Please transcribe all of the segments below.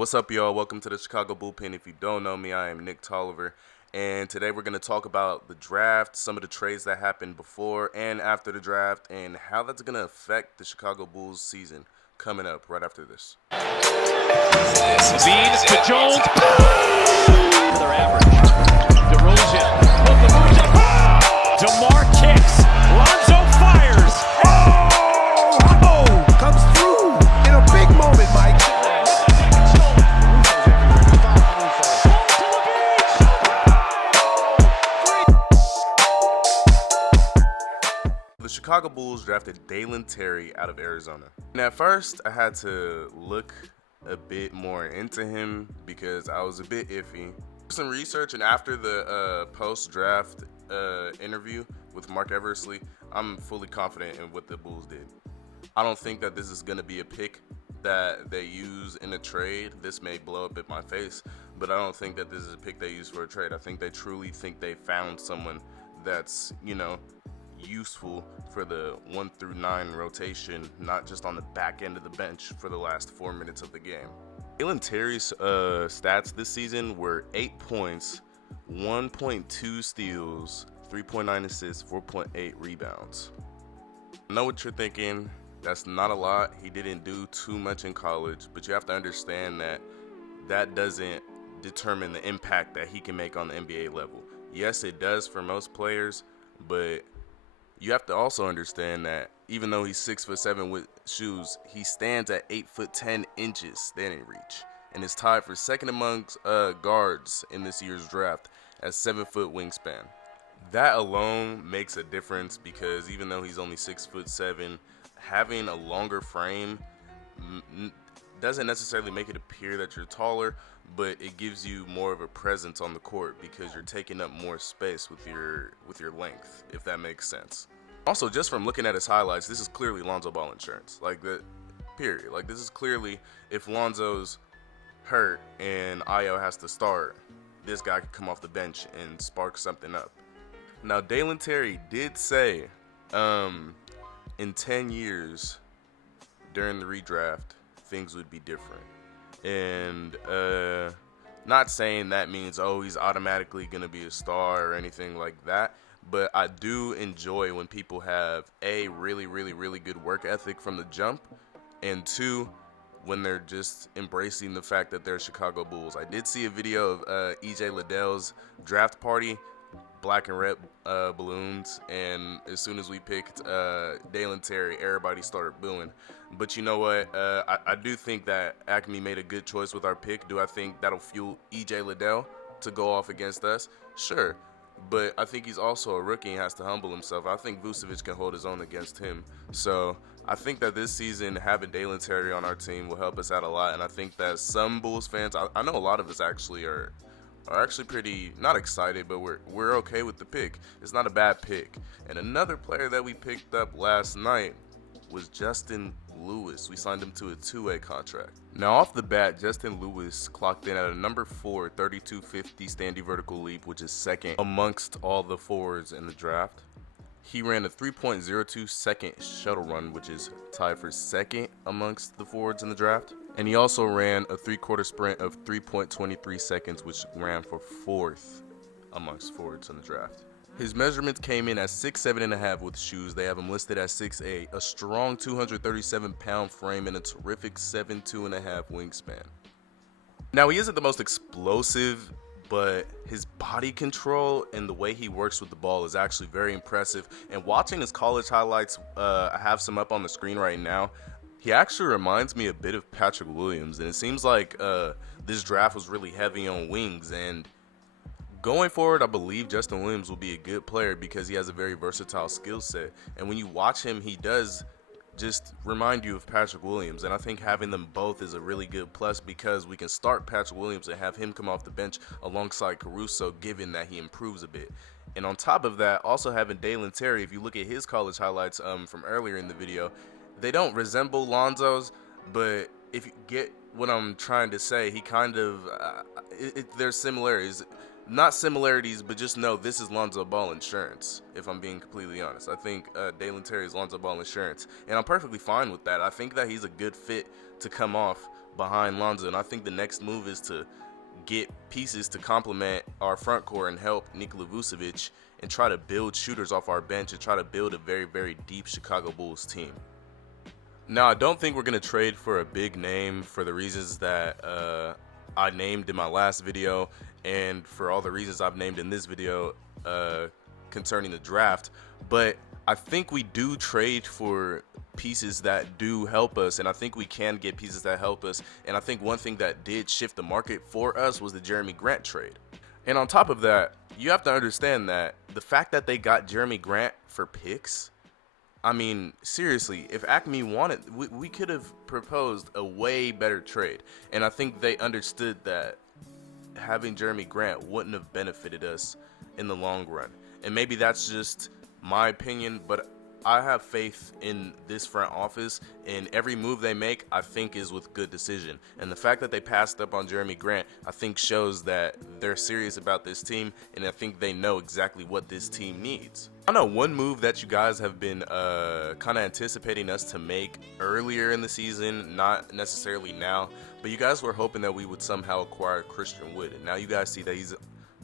What's up, y'all? Welcome to the Chicago Bullpen. If you don't know me, I am Nick Tolliver, and today we're going to talk about the draft, some of the trades that happened before and after the draft, and how that's going to affect the Chicago Bulls season coming up right after this. Bean to Jones. Another average. DeRozan. DeMar kicks. Lonzo fires. Oh! Comes through in a big moment, Mike. The Chicago Bulls drafted Dalen Terry out of Arizona. And at first, I had to look a bit more into him because I was a bit iffy. Some research, and after the post-draft interview with Mark Eversley, I'm fully confident in what the Bulls did. I don't think that this is going to be a pick that they use in a trade. This may blow up in my face, but I don't think that this is a pick they use for a trade. I think they truly think they found someone that's, useful for the 1 through 9 rotation, not just on the back end of the bench for the last 4 minutes of the game. Dalen Terry's stats this season were 8 points, 1.2 steals, 3.9 assists, 4.8 rebounds. I know what you're thinking. That's not a lot. He didn't do too much in college, but you have to understand that that doesn't determine the impact that he can make on the NBA level. Yes, it does for most players, but you have to also understand that even though he's 6'7" with shoes, he stands at 8'10" standing reach, and is tied for second amongst guards in this year's draft at 7-foot wingspan. That alone makes a difference because even though he's only 6'7", having a longer frame doesn't necessarily make it appear that you're taller, but it gives you more of a presence on the court because you're taking up more space with your length, if that makes sense. Also, just from looking at his highlights, this is clearly Lonzo Ball insurance. Period. This is clearly, if Lonzo's hurt and Ayo has to start, this guy could come off the bench and spark something up. Now, Dalen Terry did say in 10 years during the redraft, things would be different. And not saying that means, he's automatically going to be a star or anything like that. But I do enjoy when people have A, really, really, really good work ethic from the jump, and 2, when they're just embracing the fact that they're Chicago Bulls. I did see a video of EJ Liddell's draft party, black and red balloons, and as soon as we picked Dalen Terry, everybody started booing. But you know what? I do think that Acme made a good choice with our pick. Do I think that'll fuel EJ Liddell to go off against us? Sure. But I think he's also a rookie and has to humble himself. I think Vucevic can hold his own against him. So I think that this season, having Dalen Terry on our team will help us out a lot. And I think that some Bulls fans, I know a lot of us actually are actually pretty, not excited, but we're okay with the pick. It's not a bad pick. And another player that we picked up last night was Justin Lewis. We signed him to a 2-way contract. Now, off the bat, Justin Lewis clocked in at a number 4, 3250 standing vertical leap, which is second amongst all the forwards in the draft. He ran a 3.02 second shuttle run, which is tied for second amongst the forwards in the draft. And he also ran a 3/4 sprint of 3.23 seconds, which ran for 4th amongst forwards in the draft. His measurements came in at 6'7.5" with shoes. They have him listed at 6'8", a strong 237-pound frame, and a terrific 7'2.5" wingspan. Now, he isn't the most explosive, but his body control and the way he works with the ball is actually very impressive. And watching his college highlights, I have some up on the screen right now. He actually reminds me a bit of Patrick Williams, and it seems like this draft was really heavy on wings. And going forward, I believe Justin Williams will be a good player because he has a very versatile skill set. And when you watch him, he does just remind you of Patrick Williams. And I think having them both is a really good plus because we can start Patrick Williams and have him come off the bench alongside Caruso, given that he improves a bit. And on top of that, also having Dalen Terry, if you look at his college highlights from earlier in the video, they don't resemble Lonzo's, but if you get what I'm trying to say, he kind of, there's similarities. Not similarities, but just know this is Lonzo Ball insurance, if I'm being completely honest. I think Dalen Terry is Lonzo Ball insurance, and I'm perfectly fine with that. I think that he's a good fit to come off behind Lonzo, and I think the next move is to get pieces to complement our front court and help Nikola Vucevic and try to build shooters off our bench and try to build a very, very deep Chicago Bulls team. Now, I don't think we're going to trade for a big name for the reasons that I named in my last video and for all the reasons I've named in this video concerning the draft, but I think we do trade for pieces that do help us, and I think we can get pieces that help us. And I think one thing that did shift the market for us was the Jeremy Grant trade. And on top of that, you have to understand that the fact that they got Jeremy Grant for picks, I mean, seriously, if Acme wanted, we could have proposed a way better trade. And I think they understood that having Jeremy Grant wouldn't have benefited us in the long run. And maybe that's just my opinion, but I have faith in this front office, and every move they make I think is with good decision. And the fact that they passed up on Jeremy Grant I think shows that they're serious about this team, and I think they know exactly what this team needs. I know one move that you guys have been kind of anticipating us to make earlier in the season, not necessarily now, but you guys were hoping that we would somehow acquire Christian Wood, and now you guys see that he's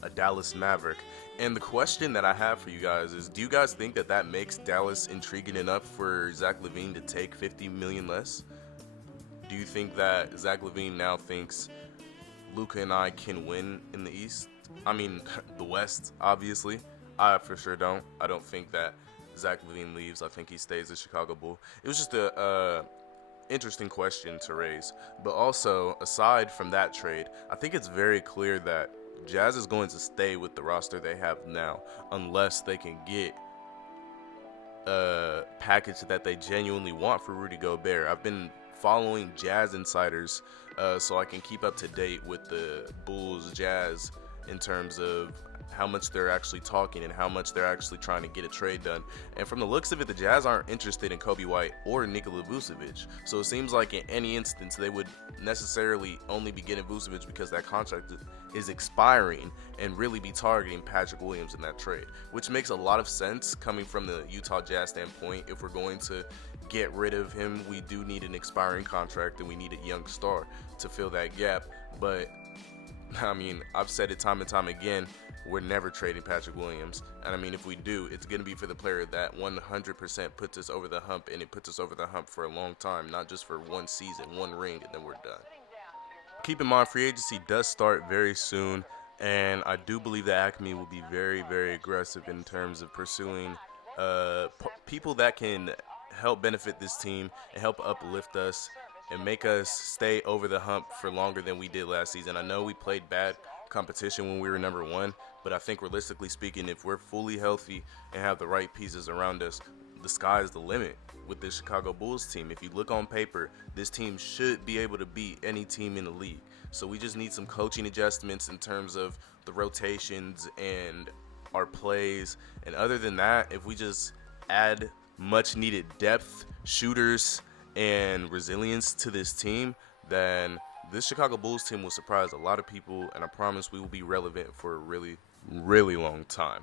a Dallas Maverick. And the question that I have for you guys is, do you guys think that that makes Dallas intriguing enough for Zach LaVine to take $50 million less? Do you think that Zach LaVine now thinks Luka and I can win in the East? I mean, the West, obviously. I for sure don't. I don't think that Zach LaVine leaves. I think he stays a Chicago Bull. It was just a interesting question to raise. But also, aside from that trade, I think it's very clear that Jazz is going to stay with the roster they have now unless they can get a package that they genuinely want for Rudy Gobert. I've been following Jazz insiders so I can keep up to date with the Bulls Jazz in terms of how much they're actually talking and how much they're actually trying to get a trade done. And from the looks of it, the Jazz aren't interested in Kobe White or Nikola Vucevic. So it seems like in any instance they would necessarily only be getting Vucevic because that contract is expiring and really be targeting Patrick Williams in that trade, which makes a lot of sense coming from the Utah Jazz standpoint. If we're going to get rid of him, we do need an expiring contract and we need a young star to fill that gap. But I mean, I've said it time and time again, we're never trading Patrick Williams. And I mean, if we do, it's going to be for the player that 100% puts us over the hump, and it puts us over the hump for a long time, not just for one season, one ring, and then we're done. Keep in mind, free agency does start very soon, and I do believe that Acme will be very, very aggressive in terms of pursuing people that can help benefit this team and help uplift us and make us stay over the hump for longer than we did last season. I know we played bad competition when we were number one, but I think realistically speaking, if we're fully healthy and have the right pieces around us, the sky is the limit with this Chicago Bulls team. If you look on paper, this team should be able to beat any team in the league. So we just need some coaching adjustments in terms of the rotations and our plays. And other than that, if we just add much needed depth, shooters, and resilience to this team, then this Chicago Bulls team will surprise a lot of people, and I promise we will be relevant for a really, really long time.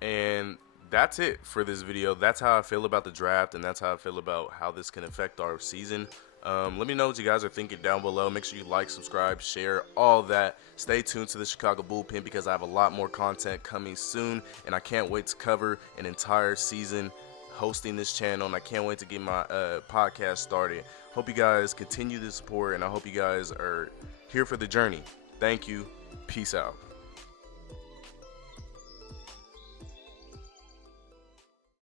And that's it for this video. That's how I feel about the draft, and that's how I feel about how this can affect our season. Let me know what you guys are thinking down below. Make sure you like, subscribe, share, all that. Stay tuned to the Chicago Bullpen because I have a lot more content coming soon, and I can't wait to cover an entire season hosting this channel, and I can't wait to get my podcast started. Hope you guys continue the support, and I hope you guys are here for the journey. Thank you. Peace out.